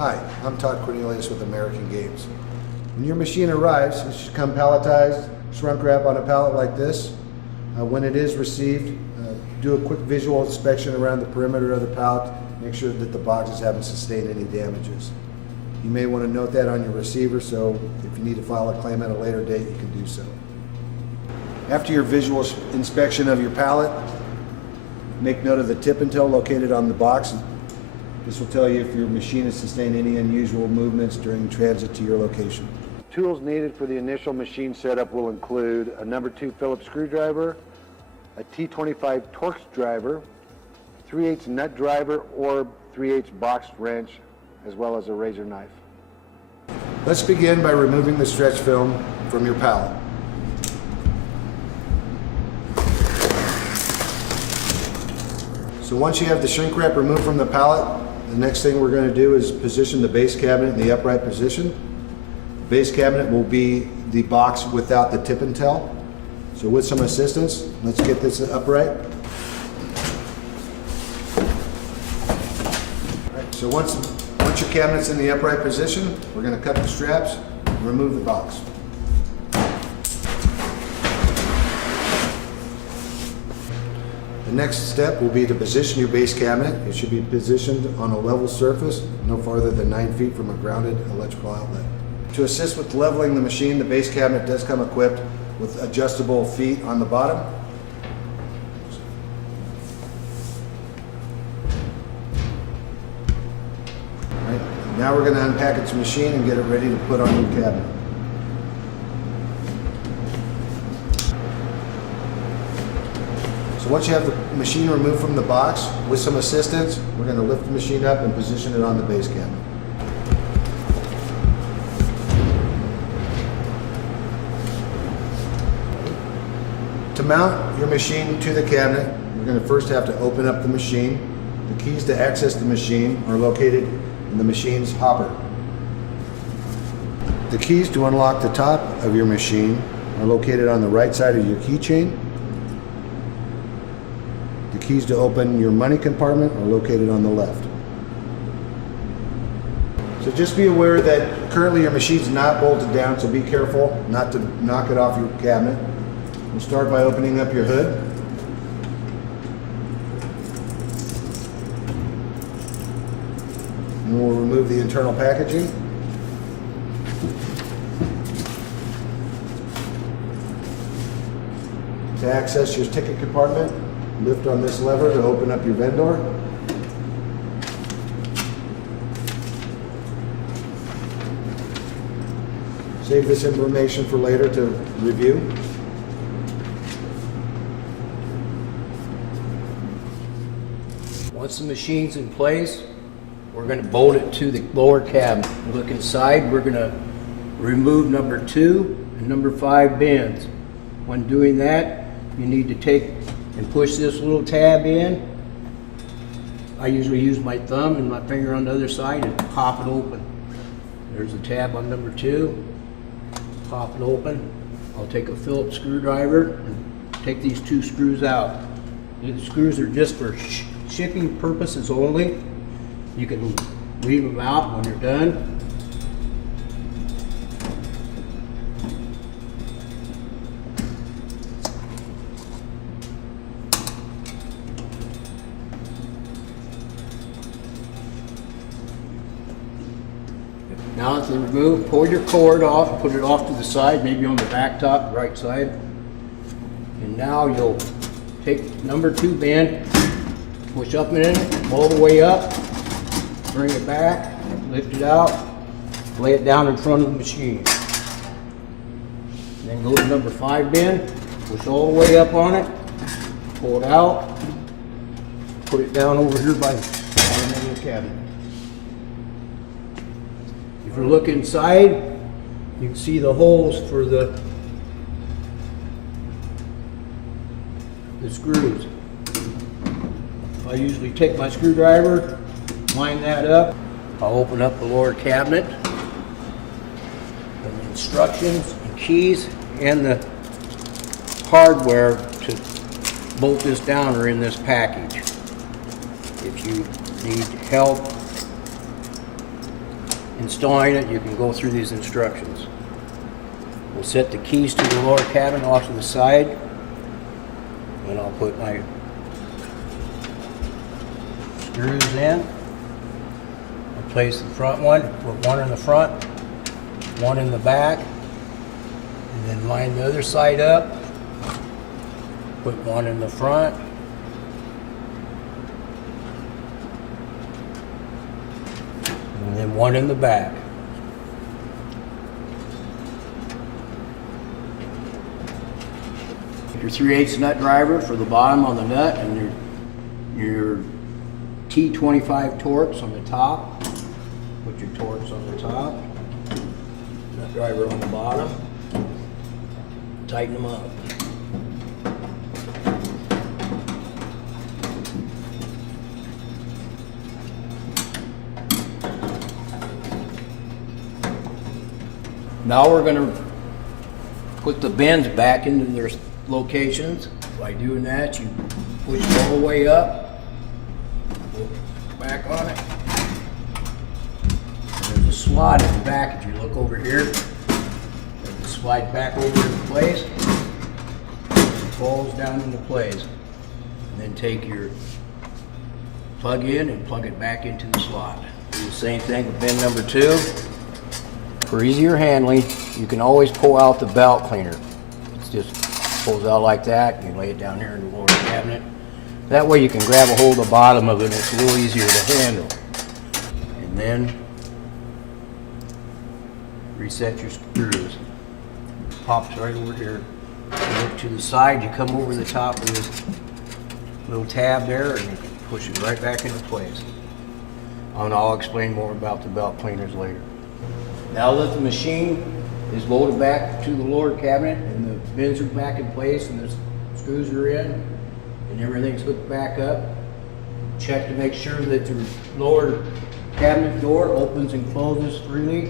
Hi, I'm Todd Cornelius with American Games. When your machine arrives, it should come palletized, shrunk wrap on a pallet like this. When it is received, do a quick visual inspection around the perimeter of the pallet. Make sure that the boxes haven't sustained any damages. You may want to note that on your receiver, so if you need to file a claim at a later date, you can do so. After your visual inspection of your pallet, make note of the tip and toe located on the box. This will tell you if your machine has sustained any unusual movements during transit to your location. Tools needed for the initial machine setup will include a number 2 Phillips screwdriver, a T25 Torx driver, 3/8 nut driver or 3/8 box wrench, as well as a razor knife. Let's begin by removing the stretch film from your pallet. So once you have the shrink wrap removed from the pallet, the next thing we're going to do is position the base cabinet in the upright position. The base cabinet will be the box without the tip and tail. So with some assistance, let's get this upright. All right, so once your cabinet's in the upright position, we're going to cut the straps and remove the box. The next step will be to position your base cabinet. It should be positioned on a level surface, no farther than 9 feet from a grounded electrical outlet. To assist with leveling the machine, the base cabinet does come equipped with adjustable feet on the bottom. All right, now we're going to unpackage the machine and get it ready to put on your cabinet. Once you have the machine removed from the box, with some assistance, we're going to lift the machine up and position it on the base cabinet. To mount your machine to the cabinet, you're going to first have to open up the machine. The keys to access the machine are located in the machine's hopper. The keys to unlock the top of your machine are located on the right side of your keychain. The keys to open your money compartment are located on the left. So just be aware that currently your machine's not bolted down, so be careful not to knock it off your cabinet. We'll start by opening up your hood. And we'll remove the internal packaging. To access your ticket compartment, lift on this lever to open up your vendor. Save this information for later to review. Once the machine's in place, we're going to bolt it to the lower cabinet. Look inside, we're going to remove number 2 and number 5 bins. When doing that, you need to take and push this little tab in. I usually use my thumb and my finger on the other side and pop it open. There's a tab on number 2. Pop it open. I'll take a Phillips screwdriver and take these 2 screws out. These screws are just for shipping purposes only. You can leave them out when you're done. Now it's removed, pull your cord off, put it off to the side, maybe on the back top, right side. And now you'll take number 2 bin, push up in it, all the way up, bring it back, lift it out, lay it down in front of the machine. Then go to number 5 bin, push all the way up on it, pull it out, put it down over here by the main cabinet. If you look inside, you can see the holes for the screws. I usually take my screwdriver, line that up. I'll open up the lower cabinet. And the instructions and keys and the hardware to bolt this down are in this package. If you need help installing it, you can go through these instructions. We'll set the keys to the lower cabin off to the side, and I'll put my screws in. I'll place the front one, put one in the front, one in the back, and then line the other side up, put one in the front, and then one in the back. Your 3/8 nut driver for the bottom on the nut, and your T25 Torx on the top. Put your Torx on the top, nut driver on the bottom. Tighten them up. Now we're going to put the bends back into their locations. By doing that, you push it all the way up, go back on it. And there's a slot in the back. If you look over here, you slide back over into place, it falls down into place. And then take your plug in and plug it back into the slot. Do the same thing with bend number 2. For easier handling, you can always pull out the belt cleaner. It's just pulls out like that. You lay it down here in the lower cabinet. That way you can grab a hold of the bottom of it and it's a little easier to handle. And then reset your screws. Pops right over here. You look to the side, you come over the top of this little tab there and you can push it right back into place. And I'll explain more about the belt cleaners later. Now that the machine is loaded back to the lower cabinet and the bins are back in place and the screws are in and everything's hooked back up, check to make sure that the lower cabinet door opens and closes freely.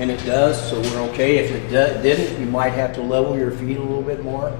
And it does, so we're okay. If it didn't, you might have to level your feet a little bit more.